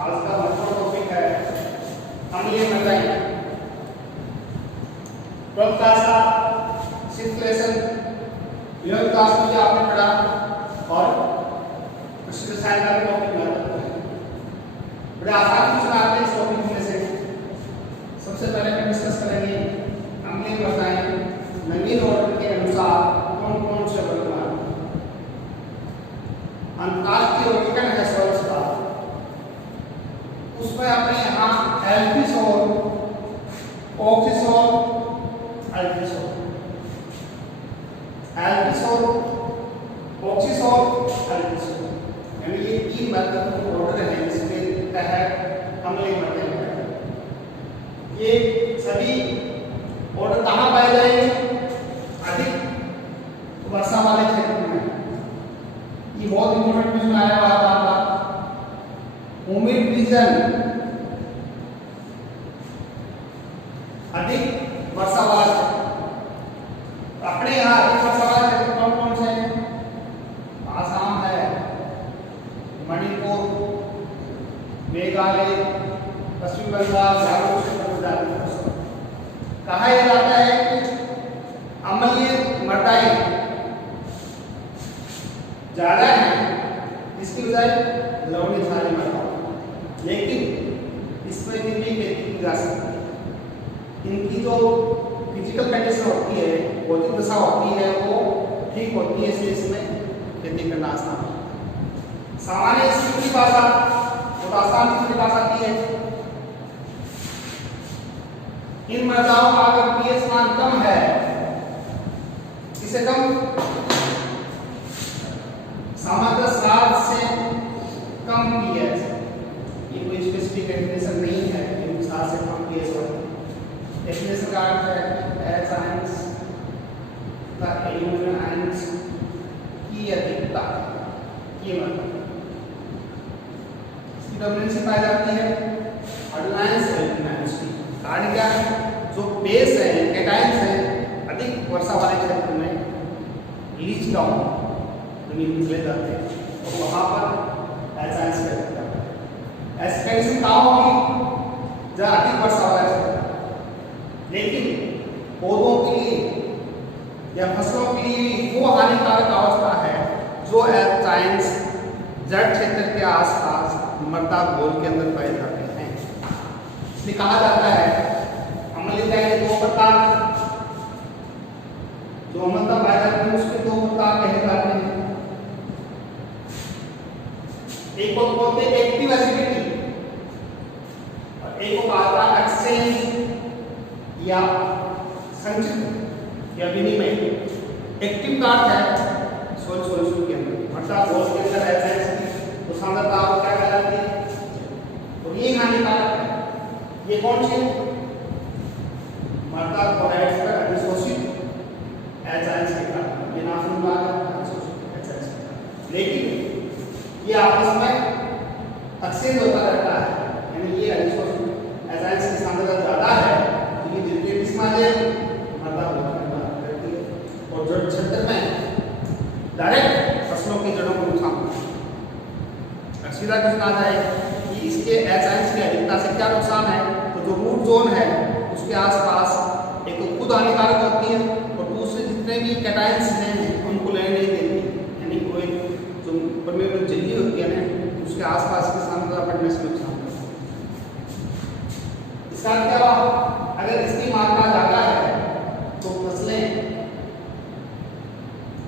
आज का महत्वपूर्ण टॉपिक है अम्लीय मृदाएं। ट्वेल्थ क्लास का 6th लेसन 11th क्लास में जो आपने पढ़ा और कृषि रसायन का टॉपिक महत्वपूर्ण है। बड़े आसान क्वेश्चन आते हैं इस टॉपिक में से। सबसे पहले हम डिस्कस करेंगे अम्लीय मृदाएं नवीन ऑर्डर के अनुसार कौन कौन से वर्गीकरण। अंतरराष्ट्रीय वर्गीकरण है सोल्स का, उसमें अपने यहाँ एल्फिसोल, ऑक्सीसोल, एल्फिसोल, एल्फिसोल, ऑक्सीसोल, एल्फिसोल, यानी ये 3 महत्वपूर्ण ऑर्डर हैं जिसके तहत अम्लीय मृदाएं हैं। ये सभी ऑर्डर कहाँ पाए जाएंगे? अधिक वर्षा वाले क्षेत्र में। ये बहुत इंपॉर्टेंट क्वेश्चन आया हुआ है बार बार। ह्यूमिड रीजन, अधिक वर्षा वाला क्षेत्र। अपने यहाँ अधिक वर्षा वाला क्षेत्र कौन कौन से हैं? आसाम है, मणिपुर, मेघालय, पश्चिम बंगाल, झारखंड। कहा यह जाता है कि अम्लीय मृदाएं ज्यादा है, इसकी बजाय लवणीय क्षारीय मृदा, लेकिन इसमें इतनी खेती की जा सकती है। इनकी जो फिजिकल कंडीशन होती है, भौतिक दशा होती है, वो ठीक होती है, इसलिए इसमें खेती करना आसान है। सामान्य स्थिति भाषा आसान स्थिति भाषा आती है। इन मृदाओं का अगर पीएच मान कम है, इसे कम सामान्य 7 से कम पीएच, ये कोई स्पेसिफिक डेफिनेशन नहीं है कि 7 से कम पीएच हो। डेफिनेशन का अर्थ है एच आयंस का एल्यूमिनियम आयंस की अधिकता, ये मतलब इसकी डोमिनेंसी पाई जाती है अडलायंस एल्यूमिनियम की। कारण क्या है? जो बेस है, कैटायंस है, अधिक वर्षा वाले क्षेत्र में लीच डाउन जमीन चले जाते हैं और तो वहां पर एच करता है। ऐसी कंडीशन कहाँ होगी? जहाँ अधिक वर्षा वाला क्षेत्र। लेकिन पौधों के लिए या फसलों के लिए वो हानिकारक अवस्था है जो एच जड़ क्षेत्र के आसपास मृदा घोल के अंदर पाए जाते हैं। इसलिए कहा जाता है अम्लीयता के 2 प्रकार, जो अम्लता पाई जाती है उसके 2 प्रकार कहे जाते हैं। एक को बोलते हैं एक्टिव एसिडिटी और एक को कहा जाता है एक्सचेंज या संचित या विनिमय। एक्टिव का अर्थ है सोल सॉल्यूशन के अंदर, अर्थात घोल के अंदर एसिड तो सांद्रता क्या कहलाती है, और ये हानिकारक है। ये कौन सी? मृदा क्लोराइड्स का अधिशोषित एच आयंस के कारण, ये नाम सुन रहा है अधिशोषित एच आयंस के कारण। लेकिन ये आपस में एक्सचेंज होता रहता है, यानी ये अधिशोषित एच आयंस की सांद्रता ज्यादा है तो ये धीरे धीरे किसमें आ जाएगी? मृदा में रहती है और जड़ क्षेत्र में डायरेक्ट फसलों की जड़ों को नुकसान होता है। सीधा क्वेश्चन आता है कि इसके एच आयंस की अधिकता से क्या नुकसान है? तो जो रूट जोन है उसके आसपास एक तो खुद हानिकारक होती है और दूसरे जितने भी कैटायंस हैं उनको लेने नहीं देती, यानी कोई जो ऊपर में झिल्ली होती है ना, उसके आसपास की सांद्रता बढ़ने से नुकसान होता है। इसका क्या हुआ? अगर इसकी मात्रा ज्यादा है तो फसलें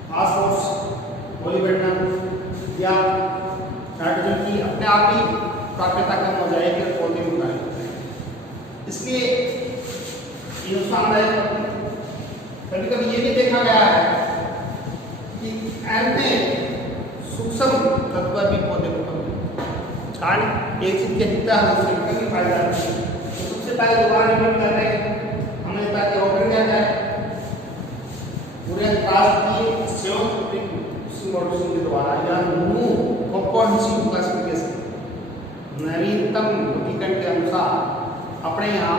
फास्फोरस, मॉलिब्डेनम या नाइट्रोजन की अपने आप ही प्राप्यता कम हो जाएगी और पौधे उगाए। इसलिए ये नुकसानदायक। कभी कभी ये भी देखा गया है कि ऐसे सूक्ष्म तत्व भी पौधे को कम, कारण एक चीज की अधिकता है दूसरे की कमी पाई जाती है। तो सबसे पहले दोबारा रिपीट कर रहे हैं, हमने ताकि ऑर्डर क्या है पूरे क्लास की के द्वारा या कॉम्प्रिहेंसिव क्लासिफिकेशन नवीनतम वर्गीकरण के अनुसार अपने यहाँ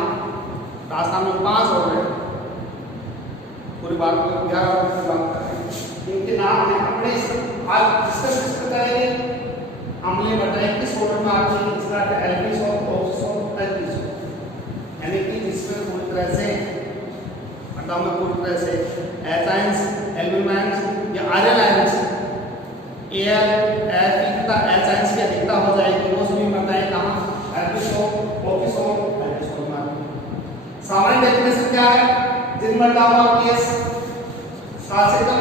राजस्थान में 5 ऑर्डर है। पूरी बात को 11 ऑर्डर की बात कर रहे हैं, इनके नाम है। अपने आज डिस्कस करेंगे, हमने बताया किस ऑर्डर में आते हैं, दूसरा है एल्पिसोल, ऑक्सोल, एल्पिसोल, यानी कि इसमें पूरी तरह से मतलब में पूरी तरह से एथाइंस, एल्ब्यूमिन्स या आयरन आयंस एयर एफ तथा एथाइंस की अधिकता हो जाएगी, वो सभी मरता है कहाँ? एल्पिसोल, ऑक्सोल, एल्पिसोल में। सामान्य डेफिनेशन क्या है? जिन मर्दाओं का केस 7 से कम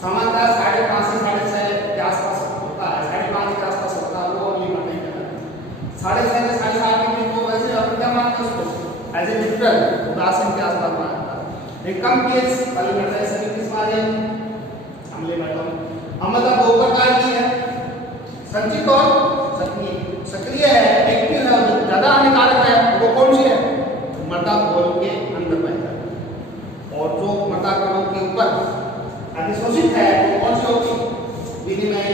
सामान्यतः 5.5 से 6.5 के आसपास होता है, 5.5 के आसपास होता है, वो अगली मरते हैं। 6.5 से 7.5 के बीच वो वैसे अब क्या मानते हैं उसको? एज ए न्यूट्रल, उदासीन के आसपास मानता है। एक कम केस वाली मरता है, सभी किस मारे हमले मरता है। अम्लता 2 प्रकार की है, संचित और सक्रिय। सक्रिय है, एक्टिव है, ज्यादा हानिकारक है, वो कौन सी है? मृदा घोल के अंदर पाई जाती है। और जो मृदा कणों के ऊपर अधिशोषित है वो कौन सी होगी? विनिमय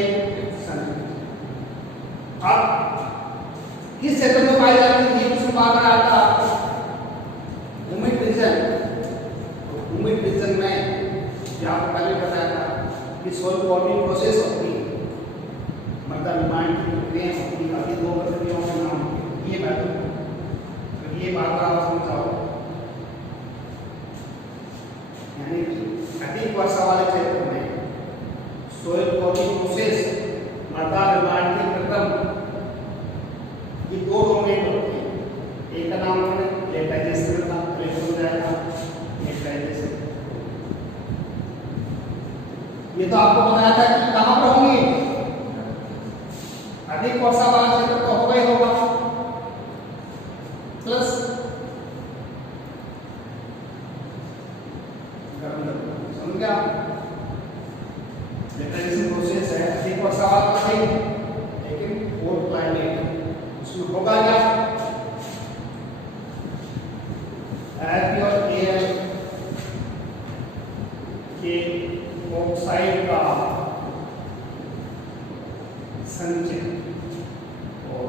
संधि। अब किस क्षेत्र में पाई जाती है? ये कुछ बात आता है ह्यूमिड रीजन। ह्यूमिड रीजन में यहाँ पर पहले बताया था कि सोइल फॉर्मिंग प्रोसेस होती है, मृदा निर्माण की प्रक्रिया होती है। अभी 2 प्रक्रियाओं का नाम ये बात, तो ये बात आप समझाओ। यानी कि अधिक वर्षा वाले क्षेत्र में सोइल फॉर्मिंग प्रोसेस, मृदा निर्माण की प्रक्रिया, ये 2 डोमेन होते हैं। एक का नाम है लेटाइजेशन था, हो जाएगा लेटाइजेशन। ये तो आपको बताया था कि कहां पर होंगे? अधिक वर्षा वाला क्षेत्र तो होगा ही होगा, प्लस समझ गया? लेटाइजेशन प्रोसेस है, अधिक वर्षा वाला तो सही, लेकिन कोल्ड क्लाइमेट उसमें होगा क्या? एयर और एयर के ऑक्साइड का संचय और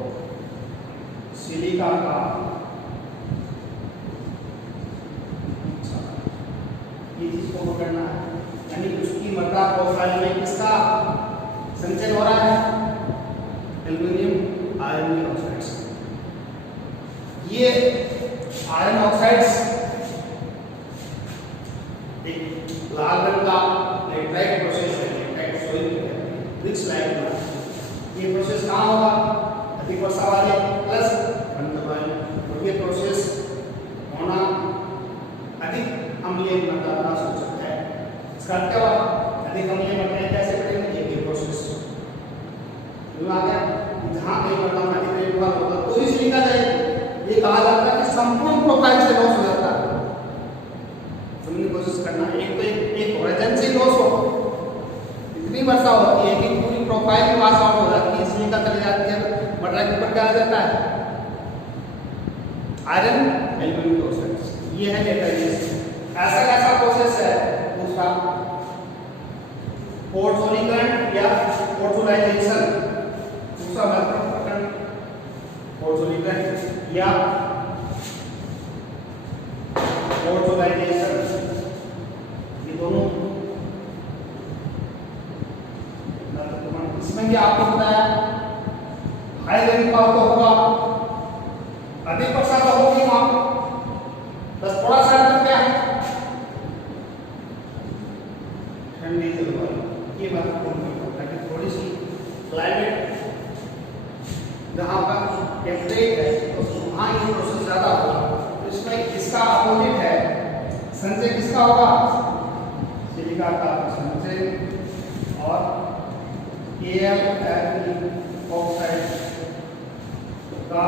सिलिका का ये चीज को पकड़ना है। यानी उसकी मृदा प्रोफाइल में किसका संचय हो रहा है? Aluminium iron oxides. ये आयरन ऑक्साइड्स एक लाल रंग का लेटराइट प्रोसेस है, लेटराइट सोइल ब्रिक्स लाइक का। ये प्रोसेस कहाँ होगा? अधिक वर्षा वाले प्लस और ये प्रोसेस होना अधिक अम्लीय मृदा का सूचक है। इसका क्या हुआ? अधिक अम्लीय मृदा कैसे करेंगे? ये प्रोसेस आ गया। जहाँ कहीं मृदा में अधिक रेनफॉल होगा तो ही सिलिका जाएगी। ये कहा जाता है कि संपूर्ण प्रोफाइल से लॉस हो जाता है। समझने की कोशिश करना। एक तो एक ओरिजिन से लॉस हो, इतनी वर्षा होती है कि पूरी प्रोफाइल की वास आउट हो जाती है, सिलिका चली जाती है, मृदा के ऊपर क्या आ जाता है? Iron aluminium oxide. ये है लेटराइजेशन। ऐसा कैसा प्रोसेस है? दूसरा पोर्टोलीकरण या पोर्टोलाइजेशन। दूसरा महत्वपूर्ण पोर्टोलीकरण या पोर्टोलाइजेशन, ये दोनों। इसमें क्या आपको बताया? हाई रेनफॉल तो होगा, अधिक वर्षा तो होगी वहां, बस थोड़ा सा क्या है? ठंडी जलवायु। ये महत्वपूर्ण है कि थोड़ी सी क्लाइमेट जहाँ पर टेम्परेट है तो वहाँ ये प्रोसेस ज़्यादा होगा। तो इसमें इसका अपोजिट है, संचय किसका होगा? सिलिका का संचय और एयर ऑक्साइड का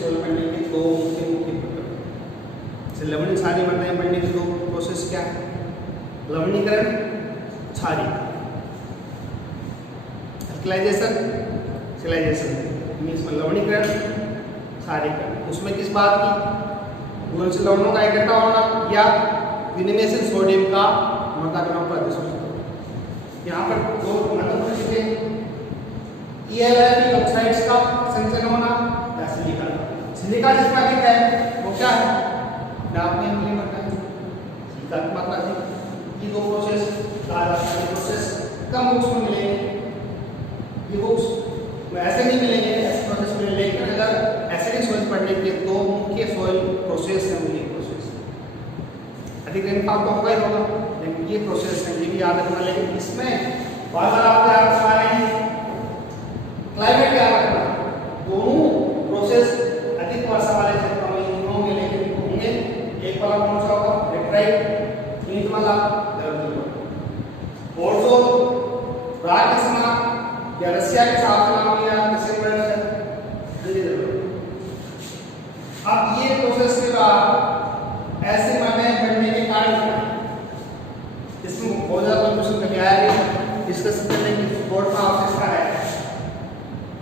सोइल बनने के 2 मुख्य लवणीय क्षारीय मृदाएं बनने की 2 प्रोसेस क्या है? लवणीकरण, क्षारीय, एल्कलाइजेशन, सिलाइजेशन। मींस में लवणीकरण, क्षारीयकरण। उसमें किस बात की? घुलनशील लवणों का इकट्ठा होना या विनिमय से सोडियम का मृदा कणों पर अधिशोषण। यहाँ पर 2 महत्वपूर्ण चीजें, ELF ऑक्साइड्स का संचयन होना या सिलिका। सिलिका जिसमें अधिक है वो क्या है? आपने अम्लीय मृदा है, सिलिका की मात्रा अधिक। ये 2 प्रोसेस कहा जाता है। प्रोसेस कम बुक्स में मिलेंगे, ये बुक्स ऐसे नहीं मिलेंगे, ऐसे प्रोसेस मिलेंगे, लेकिन अगर एसिडिक सॉइल पढ़ने के दो मुख्य सॉइल प्रोसेस हैं, ये प्रोसेस अधिक रेनफॉल तो होगा ही होगा, लेकिन ये प्रोसेस है, ये भी याद रखना। लेकिन इसमें बार-बार आप याद रखना है क्लाइमेट याद रखना, दोनों प्रोसेस अधिक वर्षा वाले क्षेत्रों में होंगे, लेकिन होंगे। एक वाला कौन सा होगा? लेटराइट, नीच वाला और जो राग के समान या रसिया के साथ नाम लिया दिसंबर से। अब ये प्रोसेस के बाद ऐसे बनने के कारण क्या है? इसमें बहुत ज्यादा क्वेश्चन कभी आया नहीं, डिस्कस करने की बोर्ड में आपसे इसका है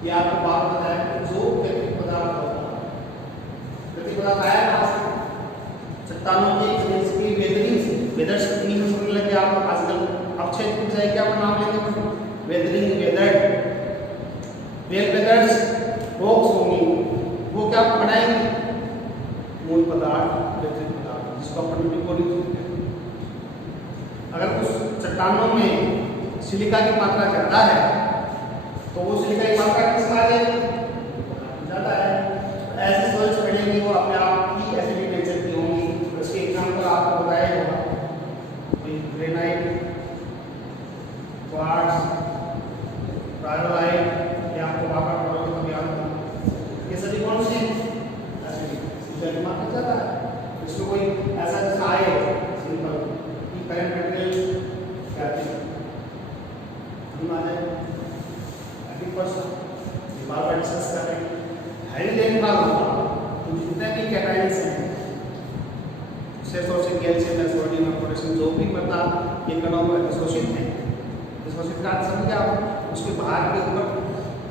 ये आपको बात बताया कि जो गतिज पदार्थ होता है, गतिज पदार्थ आया कहां से? चट्टानों की वेदरिंग, वेदर्स कितनी सुनने लगे आप आजकल। अब छह पूछ जाए क्या नाम लेंगे? वेदरिंग, वेदर्ड, वेल वेदर्स, रॉक्स होंगी, वो क्या बनाएंगे? मूल पदार्थ, गतिज पदार्थ, जिसको अपन डिपोजिट कहते हैं। अगर कुछ चट्टानों में सिलिका की मात्रा ज्यादा है तो वो सिलिका की मात्रा किस आ जाएगी? ज्यादा है। ऐसे सॉइल्स बनेंगी वो अपने आप ही एसिडिक नेचर की होंगी। उसके एग्जांपल आपको बताया होगा, ग्रेनाइट, क्वार्ट्ज, रायोलाइट, ये आपको वापस पढ़ोगे तब याद होगा। ये सभी कौन से एसिडिक, सिलिका की मात्रा ज्यादा है। इसमें कोई ऐसा जैसा आए सिंपल कि करंट मटेरियल क्या है हम आ जाए बार-बार डिस्कस कर रहे हैं। हाईली रेनफॉल होगा तो जितने भी कैटायंस हैं, से कैल्शियम, सोडियम और पोटेशियम जो भी मतलब ये कणों में अधिशोषित हैं, अधिशोषित का समझ आप उसके बाहर के ऊपर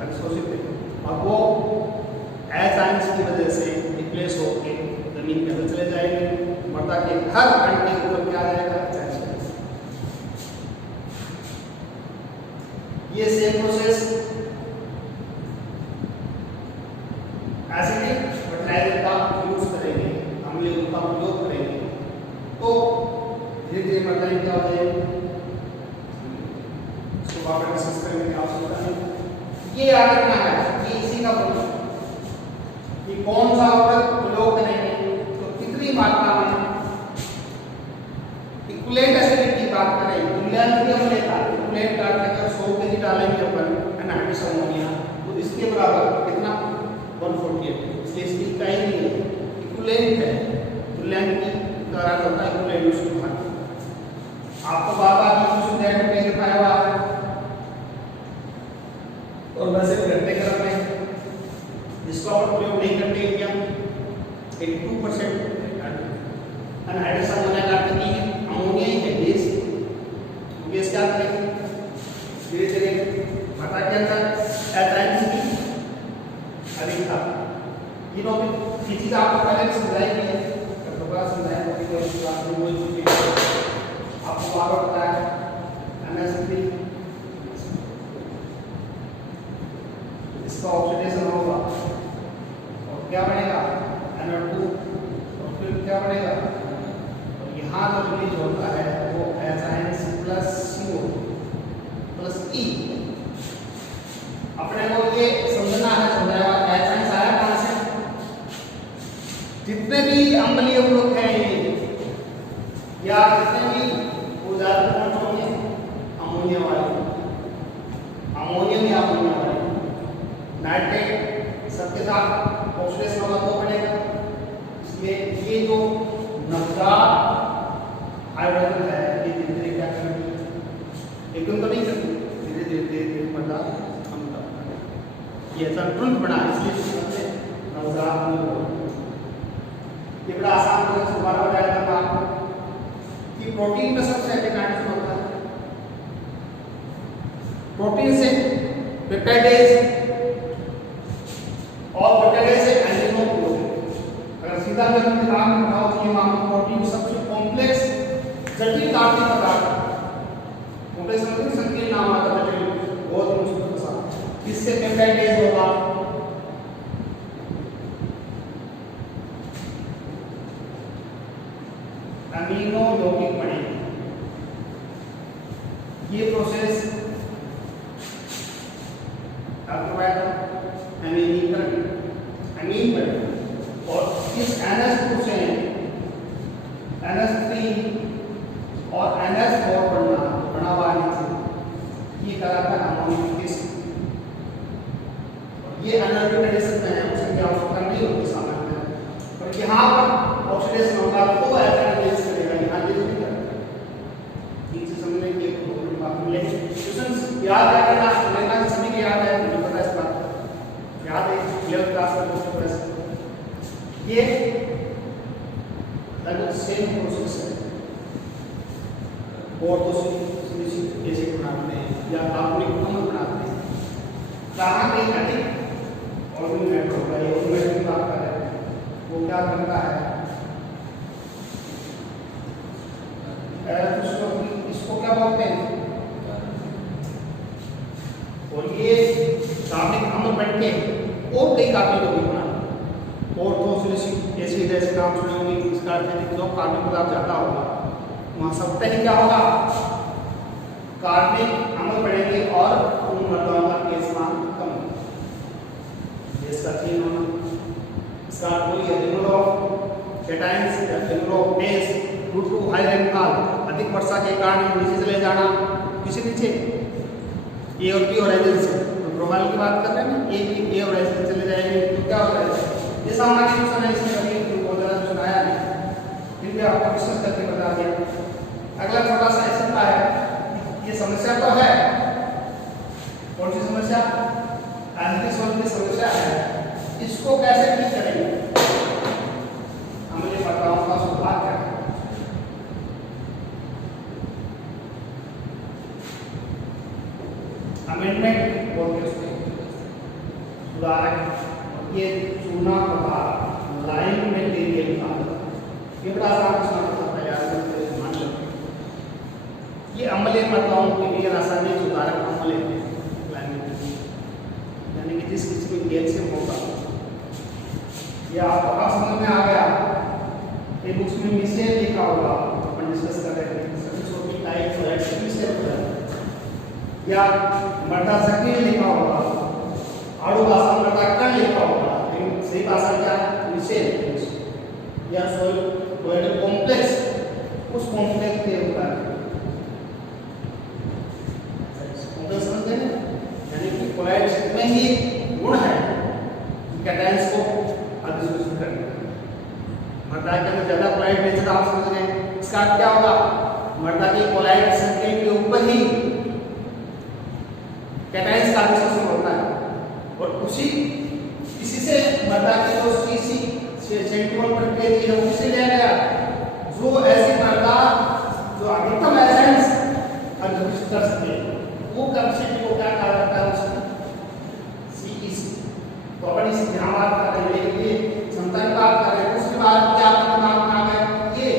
अधिशोषित है और वो एजाइंस की वजह से रिप्लेस होकर जमीन के अंदर चले जाएंगे। मृदा के हर कण के ऊपर क्या आ जाएगा? ये सेम प्रोसेस एसिडिक फर्टिलाइजर का यूज करेंगे, अम्लीय उनका उपयोग करेंगे तो धीरे धीरे मृदा क्या हो जाएगी, इसको वापस डिस्कस करेंगे आवश्यकता है। ये याद रखना है कि इसी का प्रयोग कि कौन सा उर्वरक प्रयोग करेंगे तो कितनी मात्रा में। इक्विवेलेंट एसिडिक की बात करें, तुल्यांकीय अम्लता, इक्विवेलेंट डालने का 100 केजी डालेंगे अपन एनाइड्स अमोनिया तो इसके बराबर कितना? 148। इसलिए इसकी इकाई नहीं है, इक्विवेलेंट है। तुल्यांकीय का अर्थ होता है इक्विवेलेंट उसके बाद। आपको बार-बार क्वेश्चन दैट में लिखाया हुआ है और वैसे भी घटते क्रम में जिसको आप प्रयोग नहीं करते इंडिया 82% एनाइड्स अमोनिया का अर्थ नहीं है अमोनिया ही है, गैस क्या करेगी? धीरे धीरे मृदा के अंदर एजाइंस की अधिकता। ये चीज आपको पहले समझाई गई है, दोबारा समझाया आपको बार-बार बताया NH3 इसका ऑक्सीडेशन होगा और क्या बनेगा? NO2 और फिर क्या बनेगा? और यहाँ जो रिलीज होता है वो एजाइंस प्लस CO प्लस E। अपने को ये समझना है, समझाया एजाइंस आया कहां से? जितने भी अम्लीय उर्वरक हैं या जितने भी उदाहरण कौन होंगे? अमोनिया वाले, अमोनियम या अमोनिया वाले, नाइट्रेट सबके साथ ऑक्सीडेशन होगा तो बनेगा। इसलिए ये जो नवजात हाइड्रोजन है ये धीरे धीरे क्या करेंगे? एकदम तो नहीं करते, धीरे धीरे धीरे धीरे मृदा कम करता है। ये ऐसा तुरंत बना इसलिए नवजात ये बड़ा आसान प्रोसेस दोबारा बताया था आपको कि प्रोटीन में सबसे अधिक नाइट्रोजन होता है। प्रोटीन से पेप्टाइडेज और पेप्टाइडेज से एंजाइमों को अगर सीधा भी हम दिमाग में बनाओ तो ये मानो प्रोटीन सबसे कॉम्प्लेक्स जटिल कार्बनिक पदार्थ, कॉम्प्लेक्स मतलब संकीर्ण नाम आता है, जटिल बहुत मुश्किल के साथ। इससे पेप्टाइडेज होगा, अमीनो यौगिक बनेंगे। ये प्रोसेस अमीन करंट और इस NH2 से NH3 और NH4 बना हुआ है, ये कहलाता है अमोनियम एसिड। ये अनर्गल कंडीशन में है, उसकी आवश्यकता नहीं होती सामान्य में, और यहाँ पर ऑक्सीडेशन होगा तो एल्काइल बेस करेगा, यहाँ बेस नहीं करेगा। नीचे समझने की एक बात मिलेगी। क्वेश्चंस याद रखना, लेना सभी को याद है, मुझे पता है इस बात याद है, 11th क्लास का क्वेश्चन वैसे ये लगभग सेम प्रोसेस है। और तो एसिड बनाते हैं या कार्बनिक अम्ल बनाते हैं, कहाँ पे अधिक ऑर्गेनिक होगा, ये ऑर्गेनिक की बात कर रहे हैं, वो क्या करता है इसको क्या बोलते हैं, और ये कार्बनिक अम्ल बन के और कई कार्बनिक यौगिक बनाते हैं। ऑर्थोसिलिसिक एसिड ऐसे नाम सुने होंगे, इसका अर्थ है कि जो कार्बनिक पदार्थ ज्यादा होगा वहाँ सबसे ही क्या होगा, कार्बनिक अम्ल बढ़ेंगे और उन मर्दाओं का केस मान कम होगा। इसका चेन होना, इसका कोई रिमूवल ऑफ कैटायंस या removal of base due to high rainfall, अधिक वर्षा के कारण नीचे चले जाना, किसी नीचे ए और बी होराइजन से, तो प्रोफाइल की बात कर रहे हैं ना, ए होराइजन चले जाएंगे तो क्या होता है, ये सामान्य क्वेश्चन है, इसमें कभी बहुत ज़्यादा क्वेश्चन आया नहीं, फिर भी आपको डिस्कस करके बता दिया। अगला छोटा सा ऐसा का है, ये समस्या तो है, कौन सी समस्या, एंटीसोल की समस्या है, इसको कैसे ठीक करेंगे, हमें बताओ का सुधार क्या है। अमेंडमेंट बोलते हैं उसको, सुधार, ये चूना पदार्थ लाइन मटेरियल का, ये बड़ा आसान समझ है यार, मान लो ये अम्लीय मर्दाओं के लिए रासायनिक सुधारक अम्ल है, यानी कि जिस किसी में कैल्शियम होगा, ये आपको अब समझ में आ गया, एक उसमें मिसेल लिखा होगा, अपन डिस्कस कर रहे थे, सभी छोटी टाइप फ्लैट मिसेल होता है, या मर्दा सक्रिय लिखा होगा, आड़ू भाषा में मर्दा कण लिखा होगा, लेकिन सही भाषा क्या है, मिसेल या सोइल कॉम्प्लेक्स, उस कॉम्प्लेक्स के होता है, समझते हैं, यानी कि कोलाइड्स में ही गुण है कैटायंस को अधिशोषित करने का। मर्दा के अंदर ज्यादा कोलाइड नेचर आप समझ रहे हैं, इसका क्या होगा, मर्दा के कोलाइड संकेत के ऊपर ही कैटायंस का अधिशोषण होता है, और इसी से मर्दा की जो सेंट्रोल प्रक्रिया थी वो किसे लिया गया, जो ऐसे मर्दा जो अधिकतम एसेंस अधिशोषित कर सके, वो कैपेसिटी को क्या कहा जाता है, उसकी सीईसी। तो अपन इस यहाँ बात कर रहे हैं, ये क्षमता की बात कर रहे हैं, उसके बाद क्या आपके दिमाग में आ गया, ये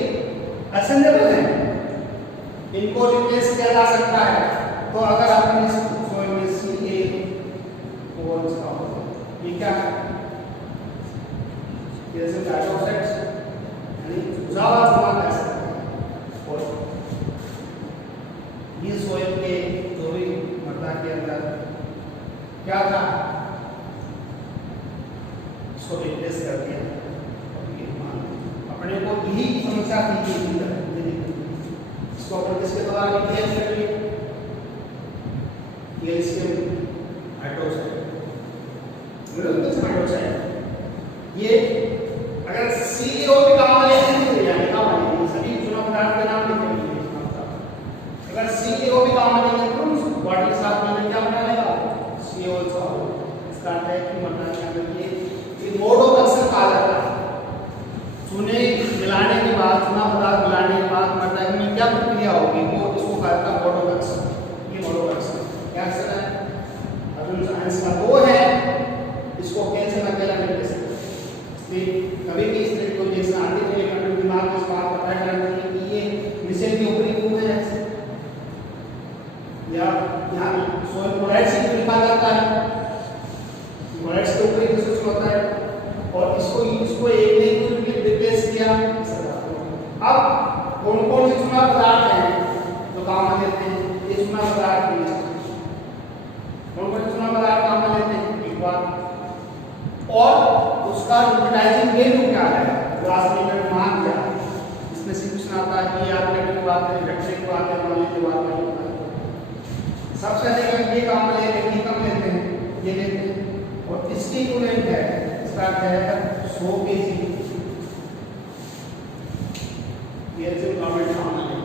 असेंबल है, इनको रिप्लेस किया जा सकता है। तो अगर आपने सोइल में CA ये क्या है, जैसे डाइऑक्साइड यानी ज्यादा जमा कर सकते हैं, और ये सोइल के जो भी मर्दा के अंदर क्या था, इसको रिप्लेस कर दिया। अपने को यही समस्या थी कि इसको अपन किसके द्वारा रिप्लेस कर लिए, कैल्शियम हाइड्रोक्साइड, ये अगर CO भी काम लेंगे, यानी काम सभी चुनाव पदार्थ के नाम लिखेंगे, अगर CO भी काम लेंगे तो बॉडी के साथ में क्या बना रहेगा, CO इसका अर्थ है कि मर्दा के अंदर ये मोड ऑफ एक्शन कहा जाता है। चूने मिलाने के बाद, चूना पदार्थ मिलाने के बाद मर्दा में क्या प्रक्रिया होगी, वो इसको कहा जाता है मोड ऑफ एक्शन। ये मोड ऑफ एक्शन क्या एक्शन है, अर्जुन साइंस का वो है, इसको कैसे अकेला नहीं ले सकते, इसलिए कभी भी इस तरह को जैसे आते थे अपने दिमाग में इस बात का पता करना चाहिए कि ये मिसेल के ऊपरी गुण है, या यहाँ सोइल क्लोराइड से लिखा जाता है, क्लोराइड के ऊपरी डिस्कस होता है, और इसको एक ने रिप्लेस किया। अब कौन कौन से चूना पदार्थ हैं जो काम में लेते हैं, ये चूना पदार्थ कौन कौन से चूना पदार्थ काम में लेते हैं, और उसका न्यूट्रलाइजिंग वैल्यू क्या है, ग्लास मीटर मान क्या है। इसमें से क्वेश्चन आता है कि यार नेगेटिव बात है, रिडक्शन की बात है, पॉजिटिव बात है। सबसे अधिक ये काम लेते हैं, कम लेते हैं, ये लेते हैं और इसकी इक्विवेलेंट है, इसका अर्थ है 100 केजी। ये जो गवर्नमेंट सामने है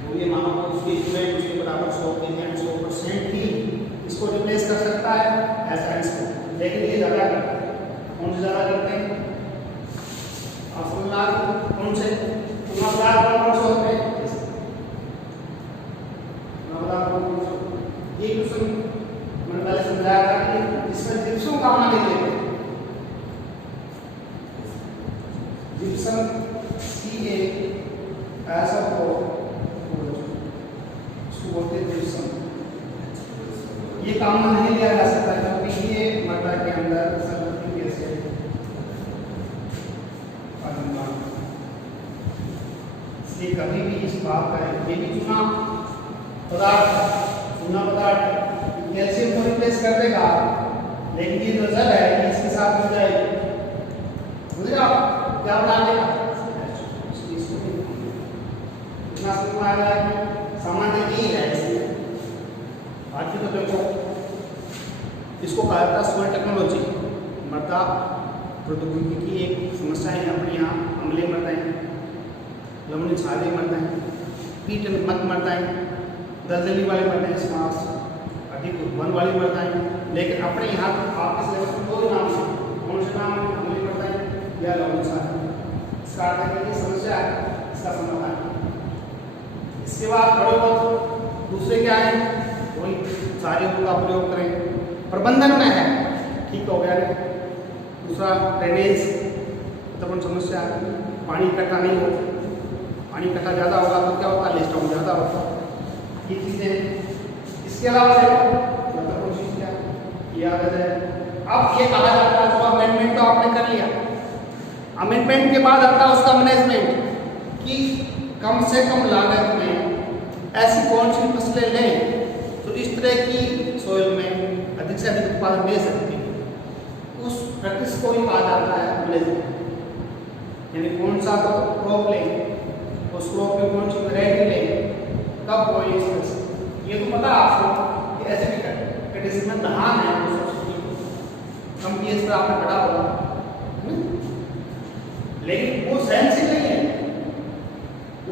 वो ये मानो उसकी इक्विवेलेंट उसके बराबर 100 केजी एंड 100% ही इसको रिप्लेस कर सकता है ऐसा इसको, लेकिन ये ज्यादा करता है। कौन से ज्यादा करते हैं, अफलाक कौन से अफलाक कौन से होते हैं, अफलाक कौन से। ये क्वेश्चन मैंने पहले समझाया था कि इसमें जिप्सम काम नहीं लेते, जिप्सम Ca ऐसा को उसको बोलते हैं जिप्सम। ये काम नहीं लिया जा सकता क्योंकि ये मर्दा के अंदर सल्फ्यूरिक एसिड इसलिए कभी भी इस बात का ये भी चुना पदार्थ कैल्शियम को रिप्लेस कर देगा, लेकिन ये जो जल है ये इसके साथ मिल जाएगी, समझे आप क्या बना देगा। इतना समझ आ रहा है कि सामान्य नहीं है इसमें। बाकी तो देखो इसको कहा जाता है सोयल टेक्नोलॉजी, मृदा प्रौद्योगिकी की एक समस्या है। अपने यहाँ अम्लीय मृदाएं, लवणीय क्षारीय मृदाएं, पीट मत मृदाएं, दलदली वाली मृदाएं, श्वास अधिक वन वाली मृदाएं, लेकिन अपने यहाँ आपके सिलेबस में 2 नाम है, कौन से नाम है, अम्लीय मृदाएं या लवणीय क्षारीय। इसका अर्थ है कि ये समस्या है, इसका समाधान। इसके बाद थोड़े बहुत दूसरे क्या है, वही सारे का प्रयोग करें। प्रबंधन में है, ठीक हो गया। दूसरा ड्रेनेज मतलब समस्या है, पानी इकट्ठा नहीं हो, पानी इकट्ठा ज़्यादा होगा तो क्या होता है, लिस्ट आउट ज़्यादा होता है, ये चीज़ें। इसके अलावा मतलब चीज़ क्या याद आ जाए। अब ये कहा जाता है जो अमेंडमेंट तो आपने कर लिया, अमेंडमेंट के बाद आता है उसका मैनेजमेंट कि कम से कम लागत में ऐसी कौन सी फसलें लें तो इस तरह की सोयल में अधिक से अधिक उत्पादन दे सकती है। उस प्रैक्टिस को ही कहा जाता है मैनेजमेंट, यानी कौन सा क्रॉप लें, उस क्रॉप में कौन सी वैरायटी लें, कब कोई ये तो पता आपको कि एसिडिक कंडीशन में धान है वो सबसे कम पीएच पर आपने पढ़ा होगा, लेकिन वो सेंसिटिव नहीं है,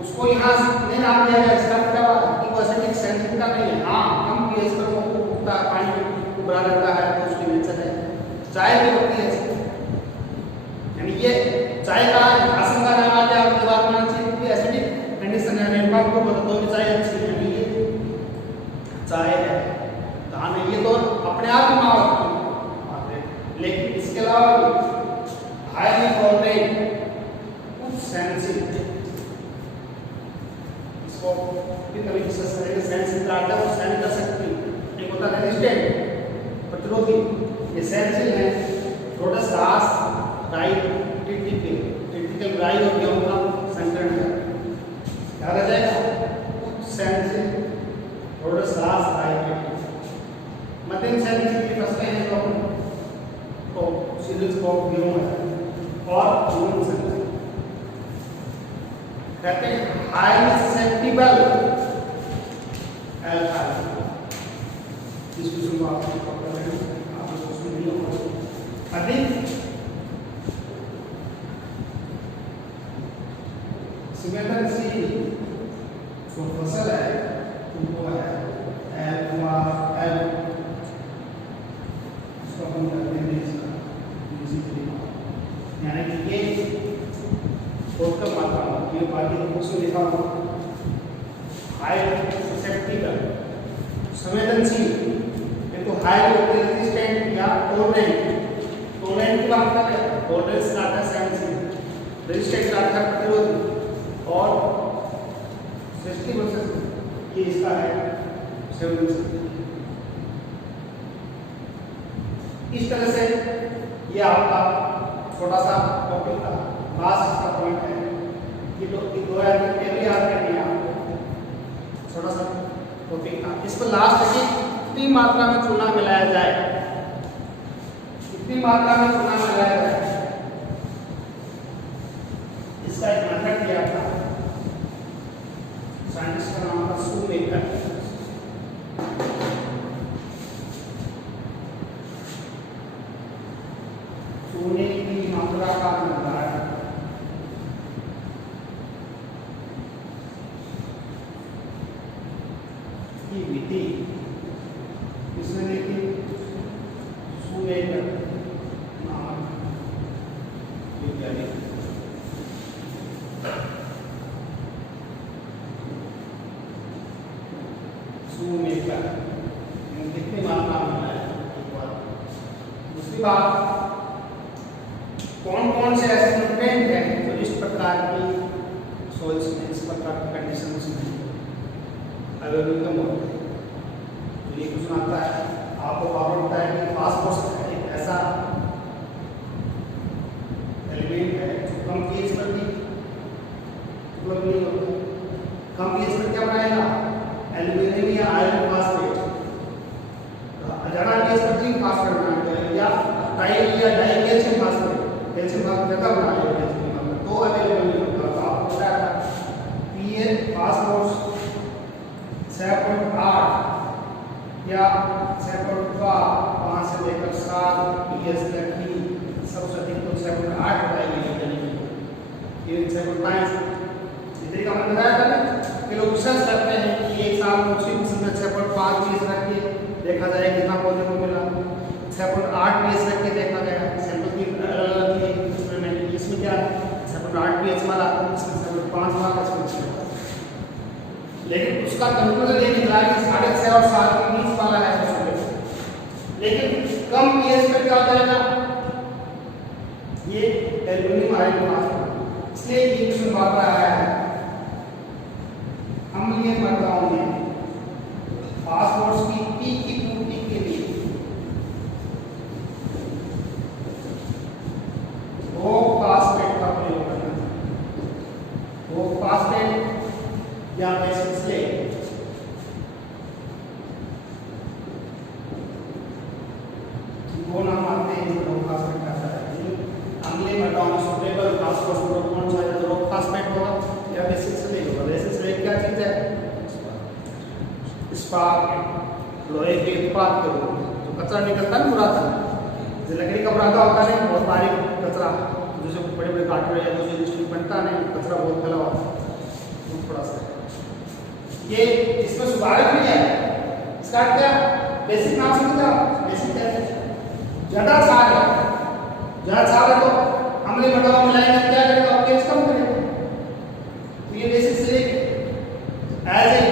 उसको यहाँ नहीं नाम दिया गया। इसका मतलब कि वो एसिडिक सेंसिटिव का नहीं है। हाँ, कम पीएच पर वो उगता पानी उबला रहता है तो उसकी नेचर है। चाय भी होती है, यानी ये चाय का आसन का नाम आ गया, आपके दिमाग में आना चाहिए कि एसिडिक कंडीशन है, रेनफॉल को बता दो कि चाय अच्छी है, यानी ये चाय है, धान है, ये तो अपने आप ही मार आते हैं। लेकिन इसके अलावा हाईली टॉलरेट कुछ सेंसिटिव इसको कभी डिस्कस करेंगे। सेंसिटिव का अर्थ है वो सहन कर सकती, एक होता है रेजिस्टेंट प्रतिरोधी, ये सेंसिटिव है। रोडस घास, राई, टिपिकल राई और गेहूं का संकरण है, याद आ जाएगा। कुछ सेंसिटिव रोडस घास, राई, मध्यम सेंसिटिव की फसलें हैं तो सीरियल्स को गेहूं है और गेहूं संकरण कहते हैं। हाईली ससेप्टिबल एल्कालाइन, इस क्वेश्चन को आप पकड़ लेना, आप क्वेश्चन नहीं होगा। अधिक संवेदनशील जो फसल है वो है इसको हम कहते हैं, यानी कि ये बहुत कम मात्रा में, ये बाकी बुक्स में लिखा हुआ हाई ससेप्टिबल संवेदनशील, ये तो हाई रेजिस्टेंट या टॉलरेंट। टॉलरेंट की बात करें, टॉलरेंस का अर्थ है सेंसिटिव, रेजिस्टेंट का अर्थ है प्रतिरोधी और सेंसिटिव ये इसका है संवेदनशील। इस तरह से ये आपका छोटा सा टॉपिक था, लास्ट इसका पॉइंट है कि दो याद करनी है आपको, छोटा सा टॉपिक था। इस पर लास्ट है कि कितनी मात्रा में चूना मिलाया जाए, जितनी मात्रा में चूना मिलाया जाए, इसका एक मेथड दिया था साइंटिस्ट का नाम था शूमेकर। चूने की मात्रा का निर्धारण की विधि किसने देखी? शूमेकर नामक वैज्ञानिक। शूमेकर कितनी मात्रा में है? एक बात। दूसरी बात, कौन कौन से ऐसे न्यूट्रिएंट हैं जो इस प्रकार की सॉइल्स में, इस प्रकार की कंडीशंस में अवेलेबल होते हैं? ये कुछ आता है आपको बार होता है कि फास्फोरस एक ऐसा एलिमेंट है जो कम पीएच पर भी उपलब्ध नहीं होता। कम पीएच पर क्या बनाएगा? एल्यूमिनियम या आयरन फास्फेट। ज्यादा पीएच पर जिंक फास्फेट बनाएगा या टाई या die calcium phosphate, calcium phosphate ज्यादा बना लेगा तो अवेलेबल नहीं होता। तो आपको क्या था? पीएच फास्फोरस 6.8 या 6.5 से लेकर 7 पीएच तक की सबसे अधिक तो 7.8 बताई गई है। ये 7.5 इतने का मतलब है ना कि लोग रिसर्च करते हैं कि एक साल में उसी किस्म में 6.5 पीएच रख के देखा जाए कितना पौधे को मिला, 6.8 पीएच रख के देखा गया। सैंपल की एक्सपेरिमेंट इसमें क्या 7.8 पीएच वाला, इसमें 7.5 वाला, इसमें लेकिन उसका कंक्लूजन ये निकला कि 6.5 और 7 के बीच वाला है। लेकिन कम पीएच पर क्या हो जाएगा? ये एल्यूमिनियम आयरन फास्फेट, इसलिए इसमें बात रहा है अम्लीय मात्राओं में फास्फोरस की पीक की पूर्ति के लिए रोक फास्फेट का प्रयोग करना। रोक फास्फेट या बेसिक स्लेट वो नाम आते हैं जो रोक फास्फेट कहता है। अम्लीय मात्राओं में सुटेबल फास्फोरस कौन सा है? रोक फास्फेट होगा या बेसिक स्लेट होगा। बेसिक स्लेट क्या चीज है? इस्पात, लोहे के उत्पाद के रूप में जो कचरा निकलता है ना बुरादा, जो लकड़ी का बुरादा होता है बहुत बारीक कचरा, जैसे बड़े बड़े काटरे या दूसरे इंस्ट्रूमेंट बनता नहीं, कचरा बहुत फैला हुआ थोड़ा सा ये इसमें सुधारक भी है। इसका क्या बेसिक नाम समझा? बेसिक क्या है? ज्यादा छाल है, ज्यादा छाल है तो अम्लीय मात्राओं में मिलाएंगे क्या करेगा? पीएच कम करेगा। तो ये basic slate as a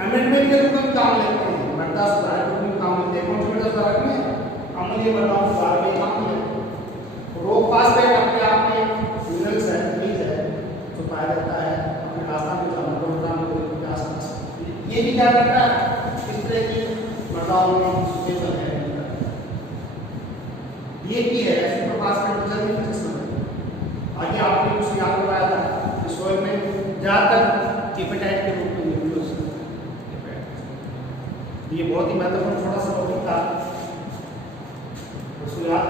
amendment के रूप में काम लेते हैं, मृदा सुधारक के रूप में काम लेते हैं। कौन से मृदा सुधारक में? अम्लीय मात्राओं सुधार में काम लेते हैं। रोक फास्फेट अपने आप में मिनरल्स है, खनिज है जो पाया जाता है अपने रास्ता में जानवरों में ये भी क्या करता है? इस तरह की मात्राओं में सुटेबल है। डीएपी है, सुपर फास्फेट जल्दी किस्म है। आगे आपने कुछ याद करवाया था कि सोइल में ज्यादातर एपेटाइट के रूप में यूज ये बहुत ही महत्वपूर्ण थोड़ा सा टॉपिक था, उसको याद